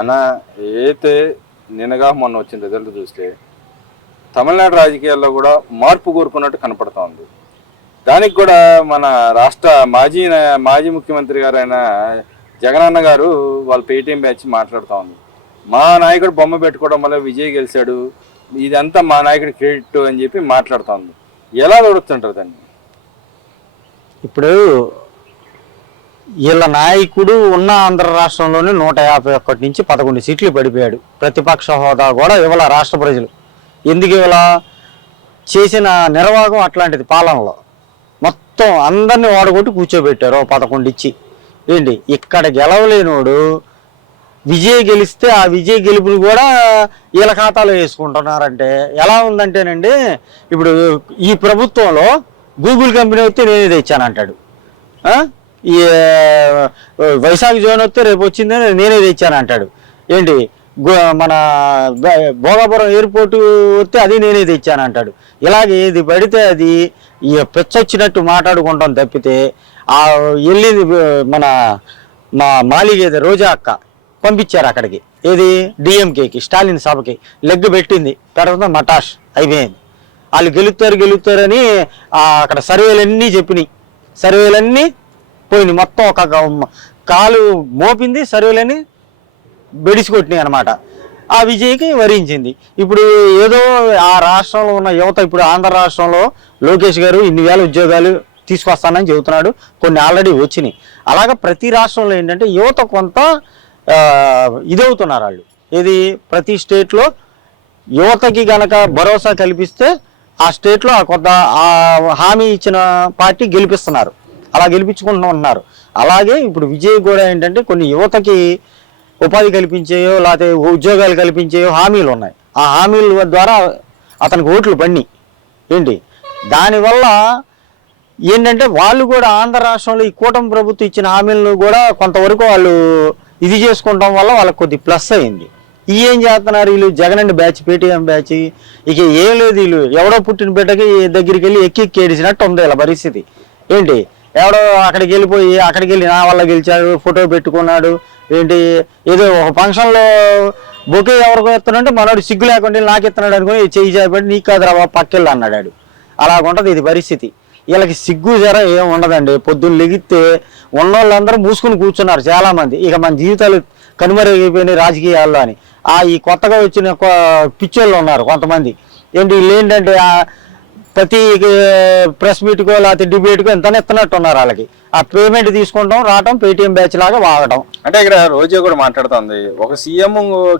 అన్న ఏదైతే నిన్నగా మొన్న వచ్చిన రిజల్ట్ చూస్తే తమిళనాడు రాజకీయాల్లో కూడా మార్పు కోరుకున్నట్టు కనపడుతోంది. దానికి కూడా మన రాష్ట్ర మాజీ ముఖ్యమంత్రి గారైన జగనన్న గారు వాళ్ళ పేటీఎం బ్యాచ్ మాట్లాడుతూ ఉంది. మా నాయకుడు బొమ్మ పెట్టుకోవడం వల్ల విజయ్ గెలిచాడు, ఇదంతా మా నాయకుడి క్రెడిట్ అని చెప్పి మాట్లాడుతూ ఉంది. ఎలా చూడొచ్చుంటారు దాన్ని? ఇప్పుడు వీళ్ళ నాయకుడు ఉన్న ఆంధ్ర రాష్ట్రంలోనే 151 నుంచి 11 సీట్లు పడిపోయాడు. ప్రతిపక్ష హోదా కూడా ఇవాళ రాష్ట్ర ప్రజలు ఎందుకు ఇవాళ చేసిన నిర్వాహకం అట్లాంటిది. పాలనలో మొత్తం అందరినీ ఓడగొట్టి కూర్చోబెట్టారు 11 ఇచ్చి. ఏంటి ఇక్కడ గెలవలేనోడు విజయ్ గెలిస్తే ఆ విజయ్ గెలుపుని కూడా వీళ్ళ ఖాతాలో వేసుకుంటున్నారంటే ఎలా ఉందంటేనండి, ఇప్పుడు ఈ ప్రభుత్వంలో గూగుల్ కంపెనీ వస్తే నేనే తెచ్చానంటాడు, ఈ వైశాఖ జోన్ వస్తే రేపు వచ్చిందని నేనే తెచ్చానంటాడు. ఏంటి మన భోగాపురం ఎయిర్పోర్టు వస్తే అది నేనే తెచ్చానంటాడు. ఇలాగే ఏది పడితే అది పెచ్చొచ్చినట్టు మాట్లాడుకుంటాం తప్పితే ఆ వెళ్ళింది మా మాలిగేది రోజా అక్క పంపించారు అక్కడికి, ఏది డిఎంకేకి స్టాలిన్ సభకి లెగ్ పెట్టింది, తర్వాత మటాష్ అయిపోయింది. వాళ్ళు గెలుస్తారని అక్కడ సర్వేలన్నీ చెప్పినాయి, సర్వేలన్నీ పోయినాయి. మొత్తం ఒక కాలు మోపింది, సర్వేలని బెడిసికొట్టినాయి అనమాట. ఆ విజయ్కి వరించింది. ఇప్పుడు ఏదో ఆ రాష్ట్రంలో ఉన్న యువత, ఇప్పుడు ఆంధ్ర రాష్ట్రంలో లోకేష్ గారు ఇన్ని వేల ఉద్యోగాలు తీసుకొస్తానని చెబుతున్నాడు, కొన్ని ఆల్రెడీ వచ్చినాయి. అలాగా ప్రతి రాష్ట్రంలో ఏంటంటే యువత కొంత ఇదవుతున్నారు వాళ్ళు. ఇది ప్రతి స్టేట్లో యువతకి గనక భరోసా కల్పిస్తే ఆ స్టేట్లో కొంత హామీ ఇచ్చిన పార్టీ గెలిపిస్తున్నారు, అలా గెలిపించుకుంటూ ఉన్నారు. అలాగే ఇప్పుడు విజయ్ కూడా ఏంటంటే కొన్ని యువతకి ఉపాధి కల్పించేయో లేకపోతే ఉద్యోగాలు కల్పించేయో హామీలు ఉన్నాయి. ఆ హామీల ద్వారా అతనికి ఓట్లు పడినాయి. ఏంటి దానివల్ల ఏంటంటే వాళ్ళు కూడా ఆంధ్ర రాష్ట్రంలో ఈ కూటమి ప్రభుత్వం ఇచ్చిన హామీలను కూడా కొంతవరకు వాళ్ళు ఇది చేసుకోవడం వల్ల వాళ్ళకి కొద్ది ప్లస్ అయింది. ఏం చేస్తున్నారు వీళ్ళు, జగన్ బ్యాచ్, పేటీఎం బ్యాచ్, ఇక ఏం లేదు, వీళ్ళు ఎవడో పుట్టిన బిడ్డకి దగ్గరికి వెళ్ళి ఎక్కి ఏడిచినట్టు ఉంది ఇలా పరిస్థితి. ఏంటి ఎవడో అక్కడికి వెళ్ళి నా వల్ల గెలిచాడు, ఫోటో పెట్టుకున్నాడు, ఏంటి ఏదో ఒక ఫంక్షన్లో బొకే ఎవరికో ఎత్తానంటే మనోడు సిగ్గు లేకుండా నాకు ఎత్తున్నాడు అనుకుని చెయ్యి చేయబడి నీకు కాదురా పక్కెళ్ళి అన్నాడు. అలాగుంటుంది ఇది పరిస్థితి. వీళ్ళకి సిగ్గు జర ఏం ఉండదండి. పొద్దున్న లెగిస్తే ఉన్నోళ్ళందరూ మూసుకుని కూర్చున్నారు చాలామంది. ఇక మన జీవితాలు కనుమరుగైపోయినాయి రాజకీయాల్లో అని. ఈ కొత్తగా వచ్చిన పిచ్చోళ్ళు ఉన్నారు కొంతమంది. ఏంటి వీళ్ళు ఏంటంటే ప్రతి ప్రెస్ మీట్కో లేకపోతే డిబేట్కో ఎంతనే ఎత్తనట్టు ఉన్నారు. వాళ్ళకి ఆ పేమెంట్ తీసుకుంటాం, రావటం, పేటీఎం బ్యాచ్ లాగా వాగటం. అంటే ఇక్కడ రోజా కూడా మాట్లాడుతుంది, ఒక సీఎం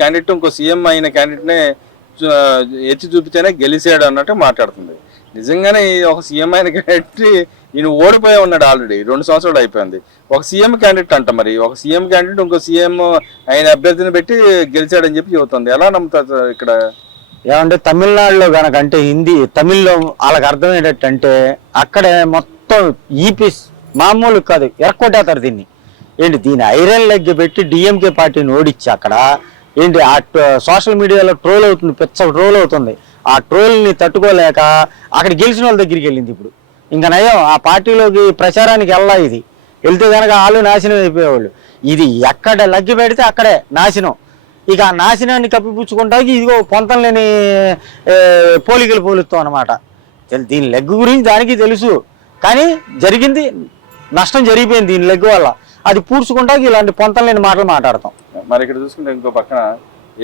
క్యాండిడేట్ ఇంకో సీఎం అయిన క్యాండిడేట్నే ఎత్తి చూపితేనే గెలిచాడు అన్నట్టు మాట్లాడుతుంది. నిజంగానే ఒక సీఎం అయిన క్యాండిడేట్ ఈయన ఓడిపోయి ఉన్నాడు, ఆల్రెడీ 2 సంవత్సరాలు అయిపోయింది. ఒక సీఎం క్యాండిడేట్ అంట, మరి ఒక సీఎం క్యాండిడేట్ ఇంకో సీఎం అయిన అభ్యర్థిని పెట్టి గెలిచాడని చెప్పి చెబుతుంది. ఎలా నమ్ముతారు ఇక్కడ? ఏమంటే తమిళనాడులో కనుక అంటే తమిళ్లో వాళ్ళకి అర్థం ఏంటంటే అక్కడే మొత్తం ఈపీస్ మామూలు కాదు, ఎరక్కొట్టేస్తారు దీన్ని. ఏంటి దీన్ని ఐరన్ లెగ్ పెట్టి డిఎంకే పార్టీని ఓడించి అక్కడ ఏంటి ఆ సోషల్ మీడియాలో ట్రోల్ అవుతుంది, ట్రోల్ అవుతుంది. ఆ ట్రోల్ని తట్టుకోలేక అక్కడ గెలిచిన వాళ్ళ దగ్గరికి వెళ్ళింది. ఇప్పుడు ఇంకా నయం ఆ పార్టీలోకి ప్రచారానికి ఇది వెళ్తే కనుక వాళ్ళు నాశనం అయిపోయేవాళ్ళు. ఇది ఎక్కడ లగ్గి పెడితే అక్కడే నాశనం. ఇక ఆ నాశనాన్ని కప్పిపుచ్చుకుంటాకి ఇదిగో పొంతం లేని పోలికలు పోలుస్తాం అనమాట. దీని లెగ్ గురించి దానికి తెలుసు, కానీ జరిగింది నష్టం జరిగిపోయింది దీని లెగ్ వల్ల. అది పూడ్చుకుంటాకి ఇలాంటి పొంతం లేని మాటలు మాట్లాడతాం. మరి ఇక్కడ చూసుకుంటే ఇంకో పక్కన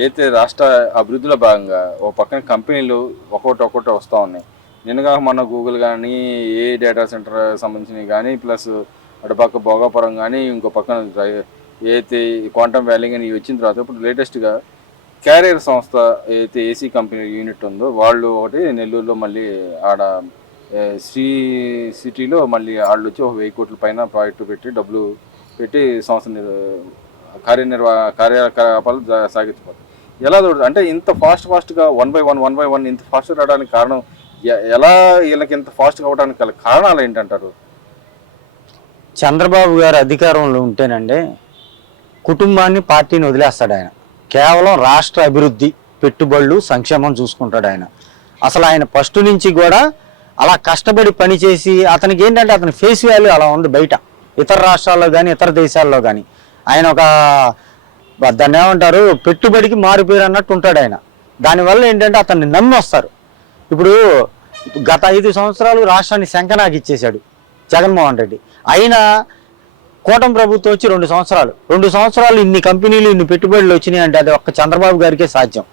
అయితే రాష్ట్ర అభివృద్ధిలో భాగంగా ఓ పక్కన కంపెనీలు ఒక్కొక్కటి వస్తూ ఉన్నాయి. నిన్నగా మన గూగుల్ కానీ, ఏ డేటా సెంటర్ సంబంధించినవి కానీ, ప్లస్ అటుపక్క భోగాపురం కానీ, ఇంకో పక్కన ఏదైతే క్వాంటమ్ వ్యాలీ కానీ వచ్చిన తర్వాత ఇప్పుడు లేటెస్ట్గా క్యారియర్ సంస్థ ఏదైతే ఏసీ కంపెనీ యూనిట్ ఉందో వాళ్ళు ఒకటి నెల్లూరులో మళ్ళీ ఆడ శ్రీ సిటీలో మళ్ళీ వాళ్ళు వచ్చి 1,000 కోట్ల పైన ప్రాజెక్టు పెట్టి డబ్బులు పెట్టి సంస్థ కార్యకలాపాలు సాగించబోతుంది. ఎలా చూడదు అంటే ఇంత ఫాస్ట్గా 1 by 1 ఇంత ఫాస్ట్ రావడానికి కారణం, ఎలా వీళ్ళకి ఇంత ఫాస్ట్ కావడానికి గల కారణాలు ఏంటంటారు? చంద్రబాబు గారు అధికారంలో ఉంటేనండి కుటుంబాన్ని, పార్టీని వదిలేస్తాడు ఆయన. కేవలం రాష్ట్ర అభివృద్ధి, పెట్టుబడులు, సంక్షేమం చూసుకుంటాడు ఆయన. అసలు ఆయన ఫస్ట్ నుంచి కూడా అలా కష్టపడి పనిచేసి అతనికి ఏంటంటే అతని ఫేస్ వాల్యూ అలా ఉంది బయట, ఇతర రాష్ట్రాల్లో కానీ ఇతర దేశాల్లో కానీ. ఆయన ఒక దాన్ని ఏమంటారు, పెట్టుబడికి మారిపోయారు అన్నట్టు ఉంటాడు ఆయన. దానివల్ల ఏంటంటే అతన్ని నమ్మి వస్తారు. ఇప్పుడు గత 5 సంవత్సరాలు రాష్ట్రాన్ని శంకనాకి ఇచ్చేశాడు జగన్మోహన్ రెడ్డి. అయినా కూటమి ప్రభుత్వం వచ్చి 2 సంవత్సరాలు ఇన్ని కంపెనీలు ఇన్ని పెట్టుబడులు వచ్చినాయి అంటే అది ఒక్క చంద్రబాబు గారికే సాధ్యం.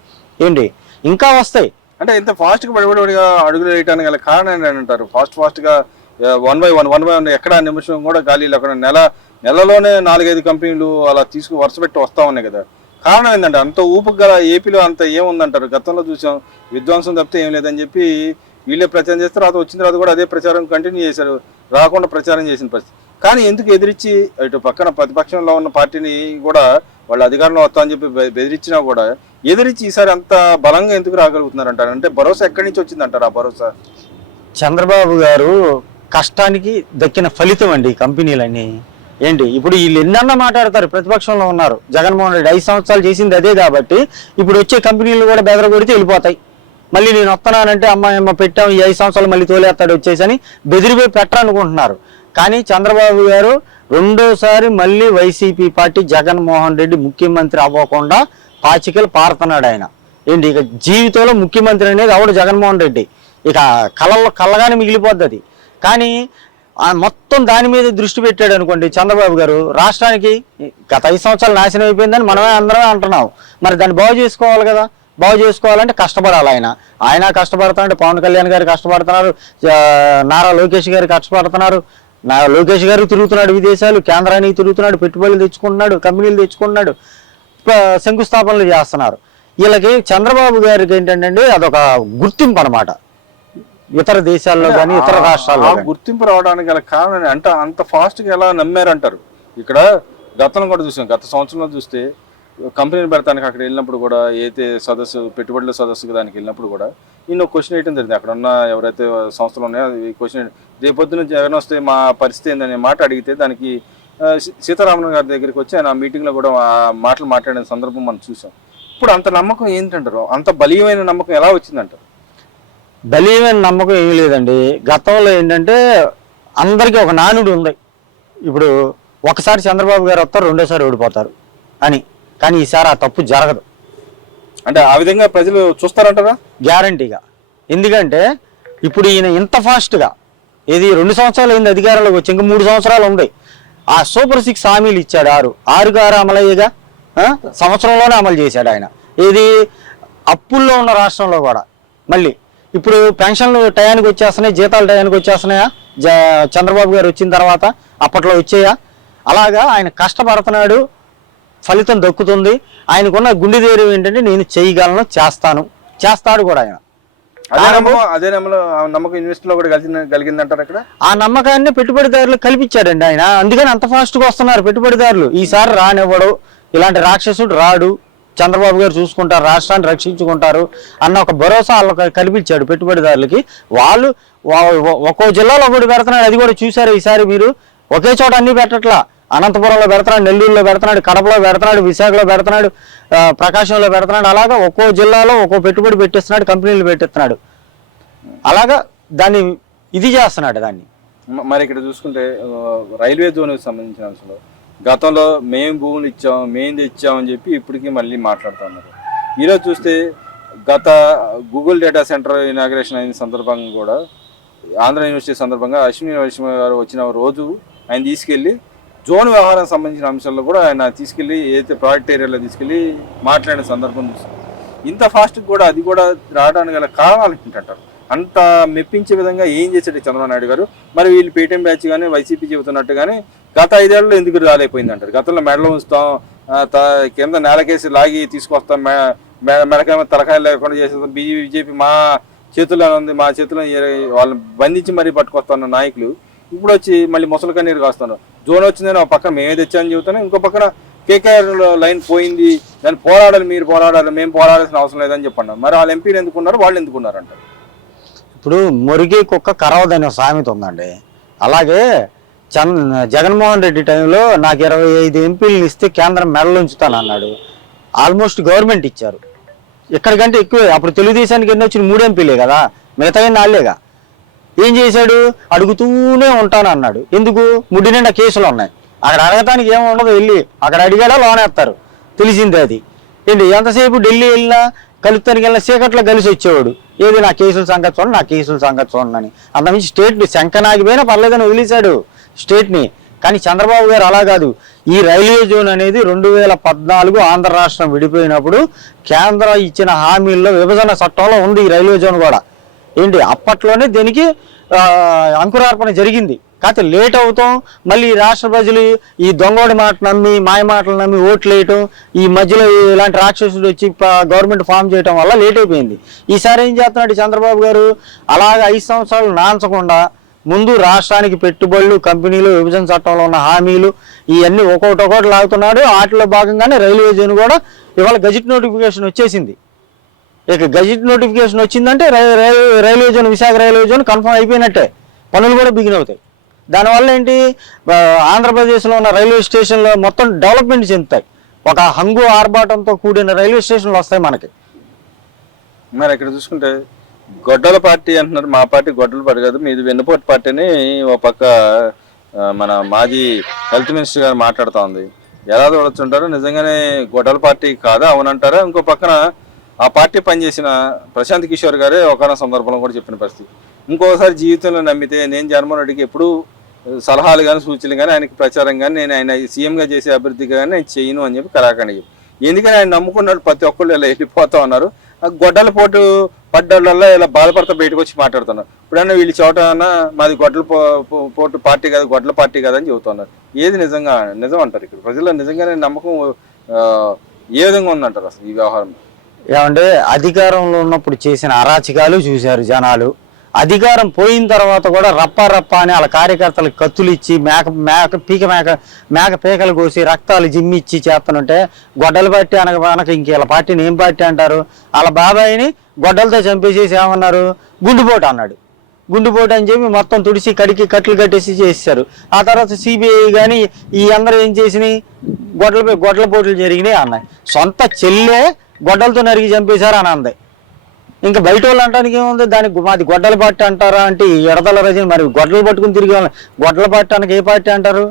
ఏంటి ఇంకా వస్తాయి అంటే ఇంత ఫాస్ట్గా పడిపడిగా అడుగులు వేయడానికి గల కారణం ఏంటంటే అంటారు? ఫాస్ట్గా 1 by 1 ఎక్కడ నిమిషం కూడా ఖాళీ లేకుండా నెలలోనే 4-5 కంపెనీలు అలా వరుస పెట్టి వస్తూ ఉన్నాయి కదా. కారణం ఏంటంటే అంత ఊపుకు గల ఏపీలో అంత ఏముందంటారు? గతంలో చూసాం విధ్వంసం తప్పితే ఏం లేదని చెప్పి వీళ్ళే ప్రచారం చేస్తారు. తర్వాత వచ్చిన తర్వాత కూడా అదే ప్రచారం కంటిన్యూ చేశారు, రాకుండా ప్రచారం చేసిన పరిస్థితి. కానీ ఎందుకు ఎదిరించి ఇటు పక్కన ప్రతిపక్షంలో ఉన్న పార్టీని కూడా వాళ్ళు అధికారంలో వస్తామని చెప్పి బెదిరించినా కూడా ఎదిరించి ఈసారి అంత బలంగా ఎందుకు రాగలుగుతున్నారంటారు? అంటే భరోసా ఎక్కడి నుంచి వచ్చిందంటారు? ఆ భరోసా చంద్రబాబు గారు కష్టానికి దక్కిన ఫలితం అండి ఈ కంపెనీలన్నీ. ఏంటి ఇప్పుడు వీళ్ళు ఎన్నన్నా మాట్లాడతారు, ప్రతిపక్షంలో ఉన్నారు. జగన్మోహన్ రెడ్డి 5 సంవత్సరాలు చేసింది అదే కాబట్టి ఇప్పుడు వచ్చే కంపెనీలు కూడా బెదరగొడితే వెళ్ళిపోతాయి. మళ్ళీ నేను వస్తున్నానంటే అమ్మ పెట్టాం ఈ 5 సంవత్సరాలు మళ్ళీ తోలేస్తాడు వచ్చేసని బెదిరిపోయి పెట్టాలనుకుంటున్నారు. కానీ చంద్రబాబు గారు రెండోసారి మళ్ళీ వైసీపీ పార్టీ జగన్మోహన్ రెడ్డి ముఖ్యమంత్రి అవ్వకుండా పాచికలు పారుతున్నాడు ఆయన. ఏంటి ఇక జీవితంలో ముఖ్యమంత్రి అనేది అవడు జగన్మోహన్ రెడ్డి, ఇక కళ్ళగానే మిగిలిపోద్ది. కానీ మొత్తం దాని మీద దృష్టి పెట్టాడు అనుకోండి చంద్రబాబు గారు, రాష్ట్రానికి గత 5 సంవత్సరాలు నాశనం అయిపోయిందని మనమే అందరమే అంటున్నాం. మరి దాన్ని బాగు చేసుకోవాలి కదా. బాగు చేసుకోవాలంటే కష్టపడాలి. ఆయన కష్టపడుతున్నాడు, పవన్ కళ్యాణ్ గారు కష్టపడుతున్నారు, నారా లోకేష్ గారు కష్టపడుతున్నారు. లోకేష్ గారు తిరుగుతున్నాడు విదేశాలు, కేంద్రానికి తిరుగుతున్నాడు, పెట్టుబడులు తెచ్చుకుంటున్నాడు, కంపెనీలు తెచ్చుకుంటున్నాడు, శంకుస్థాపనలు చేస్తున్నారు. వీళ్ళకి చంద్రబాబు గారికి ఏంటంటే అదొక గుర్తింపు అనమాట ఇతర దేశాల్లో కానీ ఇతర రాష్ట్రాల్లో. గుర్తింపు రావడానికి గల కారణం అంటే అంత ఫాస్ట్గా ఎలా నమ్మారంటారు? ఇక్కడ గతంలో కూడా చూసాం, గత సంవత్సరంలో చూస్తే కంపెనీలు పెడతానికి అక్కడ వెళ్ళినప్పుడు కూడా ఏదైతే పెట్టుబడుల సదస్సుకు దానికి వెళ్ళినప్పుడు కూడా నేను క్వశ్చన్ వేయడం జరిగింది. అక్కడ ఉన్న ఎవరైతే సంస్థలు ఉన్నాయో అది క్వశ్చన్, రేపొద్దున జగన్ వస్తే మా పరిస్థితి ఏందనే మాట అడిగితే దానికి సీతారామన్ గారి దగ్గరికి వచ్చి ఆయన ఆ మీటింగ్లో కూడా ఆ మాటలు మాట్లాడిన సందర్భం మనం చూసాం. ఇప్పుడు అంత నమ్మకం ఏంటంటారు? అంత బలీయమైన నమ్మకం ఎలా వచ్చిందంటారు? బలీయమైన నమ్మకం ఏమీ లేదండి. గతంలో ఏంటంటే అందరికీ ఒక నానుడు ఉంది. ఇప్పుడు ఒకసారి చంద్రబాబు గారు వస్తారు, రెండోసారి ఓడిపోతారు అని. కానీ ఈసారి ఆ తప్పు జరగదు. అంటే ఆ విధంగా ప్రజలు చూస్తారంటారా? గ్యారంటీగా. ఎందుకంటే ఇప్పుడు ఈయన ఇంత ఫాస్ట్గా ఇది 2 సంవత్సరాలు అయింది అధికారంలోకి వచ్చి, ఇంకా 3 సంవత్సరాలు ఉంది. ఆ సూపర్ 6 హామీలు ఇచ్చాడు, 6 అమలయ్యేగా, సంవత్సరంలోనే అమలు చేశాడు ఆయన. ఇది అప్పుల్లో ఉన్న రాష్ట్రంలో కూడా. మళ్ళీ ఇప్పుడు పెన్షన్లు టయానికి వచ్చేస్తున్నాయి, జీతాలు టయానికి వచ్చేస్తున్నాయా చంద్రబాబు గారు వచ్చిన తర్వాత? అప్పట్లో వచ్చాయా? అలాగా ఆయన కష్టపడుతున్నాడు, ఫలితం దక్కుతుంది. ఆయనకున్న గుండె ధైర్యం ఏంటంటే నేను చేయగలను, చేస్తాడు కూడా ఆయన. అదే నమ్మకం ఇన్వెస్టర్ లో కూడా కలిగిందంటారు. అక్కడ ఆ నమ్మకాన్ని పెట్టుబడిదారులు కల్పించాడండి ఆయన. అందుకని అంత ఫాస్ట్ గా వస్తున్నారు పెట్టుబడిదారులు. ఈసారి రానివ్వడు, ఇలాంటి రాక్షసుడు రాడు, చంద్రబాబు గారు చూసుకుంటారు, రాష్ట్రాన్ని రక్షించుకుంటారు అన్న ఒక భరోసా వాళ్ళకి కల్పించాడు పెట్టుబడిదారులకి. వాళ్ళు ఒక్కో జిల్లాలో ఒకటి పెడుతున్నాడు, అది కూడా చూసారు ఈసారి మీరు. ఒకే చోట అన్ని పెట్టట్లా. అనంతపురంలో పెడుతున్నాడు, నెల్లూరులో పెడుతున్నాడు, కడపలో పెడుతున్నాడు, విశాఖలో పెడుతున్నాడు, ప్రకాశంలో పెడుతున్నాడు. అలాగా ఒక్కో జిల్లాలో ఒక్కో పెట్టుబడి పెట్టిస్తున్నాడు, కంపెనీలు పెట్టిస్తున్నాడు. అలాగా దాన్ని ఇది చేస్తున్నాడు దాన్ని. మరి ఇక్కడ చూసుకుంటే రైల్వే జోన్కి సంబంధించిన అంశంలో గతంలో మేము భూములు ఇచ్చాం, మేము తెచ్చామని చెప్పి ఇప్పటికీ మళ్ళీ మాట్లాడుతున్నారు. ఈరోజు చూస్తే గత గూగుల్ డేటా సెంటర్ ఇనాగ్రేషన్ అయిన సందర్భంగా కూడా ఆంధ్ర యూనివర్సిటీ సందర్భంగా అశ్విని వైష్ణవ్ గారు వచ్చిన రోజు ఆయన తీసుకెళ్ళి జోన్ వ్యవహారం సంబంధించిన అంశాల్లో కూడా ఆయన తీసుకెళ్ళి ఏదైతే ప్రాజెక్ట్ ఏరియాలో తీసుకెళ్ళి మాట్లాడిన సందర్భం చూస్తాం. ఇంత ఫాస్ట్గా కూడా అది కూడా రావడానికి గల కారణాలు ఏంటంటారు? అంత మెప్పించే విధంగా ఏం చేశాడు చంద్రబాబు నాయుడు గారు? మరి వీళ్ళు పేటీఎం బ్యాచ్ కానీ వైసీపీ చెబుతున్నట్టు కానీ గత 5 ఏళ్లలో ఎందుకు రాలేకపోయింది అంటారు? గతంలో మెడలో ఉంచుతాం, కింద నేలకేసి లాగి తీసుకొస్తాం, మెడకేమో తలకాయ లేకుండా చేసేస్తాం, బీజేపీ మా చేతుల్లో ఉంది, మా చేతుల్లో వాళ్ళని బంధించి మరీ పట్టుకొస్తున్న నాయకులు ఇప్పుడు వచ్చి మళ్ళీ ముసలి కన్నీరు కాస్తున్నారు. జోన్ వచ్చిందని ఒక పక్కన మేమే తెచ్చామని చెబుతాను, ఇంకో పక్కన కేకేఆర్ లైన్ పోయింది, దాన్ని పోరాడాలి, మీరు పోరాడాలి, మేము పోరాడాల్సిన అవసరం లేదని చెప్పండి. మరి వాళ్ళ ఎంపీలు ఎందుకున్నారు, వాళ్ళు ఎందుకున్నారంట? ఇప్పుడు మురిగి కుక్క కరవదనే సామెత ఉందండి. అలాగే జగన్మోహన్ రెడ్డి టైంలో నాకు 25 ఎంపీలు ఇస్తే కేంద్రం మెడలు ఉంచుతాను అన్నాడు. ఆల్మోస్ట్ గవర్నమెంట్ ఇచ్చారు, ఎక్కడికంటే ఎక్కువే. అప్పుడు తెలుగుదేశానికి ఎన్ని వచ్చిన 3 ఎంపీలే కదా, మిగతా నాలుగేగా. ఏం చేశాడు? అడుగుతూనే ఉంటాను అన్నాడు. ఎందుకు? ముడి నిండా కేసులు ఉన్నాయి, అక్కడ అడగటానికి ఏమి ఉండదు, వెళ్ళి అక్కడ అడిగాడా లోనేస్తారు. తెలిసింది అది. ఏంటి ఎంతసేపు ఢిల్లీ వెళ్ళినా కలుపుతానికి వెళ్ళిన చీకట్లో కలిసి వచ్చేవాడు. ఏది నా కేసుల సంగతి చూడండి, నా కేసుల సంగతి చూడండి. అంతమించి స్టేట్ శంకనాగిపోయినా పర్లేదని వదిలేశాడు స్టేట్ని. కానీ చంద్రబాబు గారు అలా కాదు. ఈ రైల్వే జోన్ అనేది 2014 ఆంధ్ర రాష్ట్రం విడిపోయినప్పుడు కేంద్రం ఇచ్చిన హామీల్లో విభజన చట్టంలో ఉంది ఈ రైల్వే జోన్ కూడా. ఏంటి అప్పట్లోనే దీనికి అంకురార్పణ జరిగింది. కాకపోతే లేట్ అవుతాం, మళ్ళీ రాష్ట్ర ప్రజలు ఈ దొంగోడి మాట నమ్మి మాయ మాటలు నమ్మి ఓట్లు వేయటం, ఈ మధ్యలో ఇలాంటి రాక్షసుడు వచ్చి గవర్నమెంట్ ఫామ్ చేయడం వల్ల లేట్ అయిపోయింది. ఈసారి ఏం చేస్తున్నాడు చంద్రబాబు గారు, అలాగ 5 సంవత్సరాలు నాంచకుండా ముందు రాష్ట్రానికి పెట్టుబడులు, కంపెనీలు, విభజన చట్టంలో ఉన్న హామీలు ఇవన్నీ ఒక్కొక్కటి లాగుతున్నాడు. వాటిలో భాగంగానే రైల్వే జోన్ కూడా ఇవాళ గజెట్ నోటిఫికేషన్ వచ్చేసింది. ఇక గజెట్ నోటిఫికేషన్ వచ్చిందంటే railway zone, Visakha railway zone confirm అయిపోయినట్టే, పనులు కూడా బిగిన్ అవుతాయి. దానివల్ల ఏంటి, ఆంధ్రప్రదేశ్లో ఉన్న రైల్వే స్టేషన్లో మొత్తం డెవలప్మెంట్ చెందుతాయి. ఒక హంగు ఆర్భాటంతో కూడిన రైల్వే స్టేషన్లు వస్తాయి మనకి. మరి ఇక్కడ చూసుకుంటే గొడ్డల పార్టీ అంటున్నారు, మా పార్టీ గొడ్డల పార్టీ కాదు, మీది వెన్నుపోటు పార్టీ అని ఒక పక్క మన మాజీ హెల్త్ మినిస్టర్ గారు మాట్లాడుతూ ఉంది. ఎలా చూడొచ్చుంటారు, నిజంగానే గొడ్డల పార్టీ కాదా అవునంటారా? ఇంకో పక్కన ఆ పార్టీ పనిచేసిన ప్రశాంత్ కిషోర్ గారే ఒకనొక సందర్భంలో కూడా చెప్పిన పరిస్థితి. ఇంకోసారి జీవితంలో నమ్మితే నేను జగన్మోహన్ రెడ్డికి ఎప్పుడు సలహాలు కానీ సూచనలు కానీ ఆయనకి ప్రచారం కానీ నేను ఆయన సీఎంగా చేసే అభివృద్ధి కానీ నేను చేయను అని చెప్పి కరాకండి. ఎందుకని ఆయన నమ్ముకున్నాడు ప్రతి ఒక్కళ్ళు ఇలా వెళ్ళిపోతా ఉన్నారు. గొడ్డల పోటు పడ్డోళ్ళల్లో ఇలా బాధపడతా బయటకు వచ్చి మాట్లాడుతున్నారు. ఇప్పుడన్నా వీళ్ళు చోటన్నా మాది గొడ్డల పోటు పార్టీ కదా, గొడ్డల పార్టీ కదా అని చెబుతున్నారు. ఏది నిజం అంటారు? ఇక్కడ ప్రజల్లో నిజంగానే నమ్మకం ఏ విధంగా ఉందంటారు అసలు ఈ వ్యవహారం? ఏమంటే అధికారంలో ఉన్నప్పుడు చేసిన అరాచకాలు చూశారు జనాలు. అధికారం పోయిన తర్వాత కూడా రప్ప అని వాళ్ళ కార్యకర్తలకు కత్తులు ఇచ్చి మేక పీకలు కోసి రక్తాలు జిమ్మిచ్చి చేస్తానంటే గొడ్డల పార్టీ అనక ఇంక వీళ్ళ పార్టీని ఏం పార్టీ అంటారు? వాళ్ళ బాబాయిని గొడ్డలతో చంపేసేసి ఏమన్నారు, గుండుపోటు అన్నాడు. గుండుపోటు అని చెప్పి మొత్తం తుడిసి కడికి కట్లు కట్టేసి చేశారు. ఆ తర్వాత సిబిఐ కానీ ఈ అందరూ ఏం చేసినాయి, గొడ్డల పోటులు జరిగినాయి అన్నాయి. సొంత చెల్లె గొడ్డలతో నరికి చంపేశారు అని అంది. ఇంకా బయట వాళ్ళు అంటానికి ఏముంది, దానికి మాది గొడ్డల పార్టీ అంటారా అంటే ఎడతల రజని మరి గొడ్డలు పట్టుకుని తిరిగి గొడ్డల పార్టీ అనక ఏ పార్టీ అంటారు?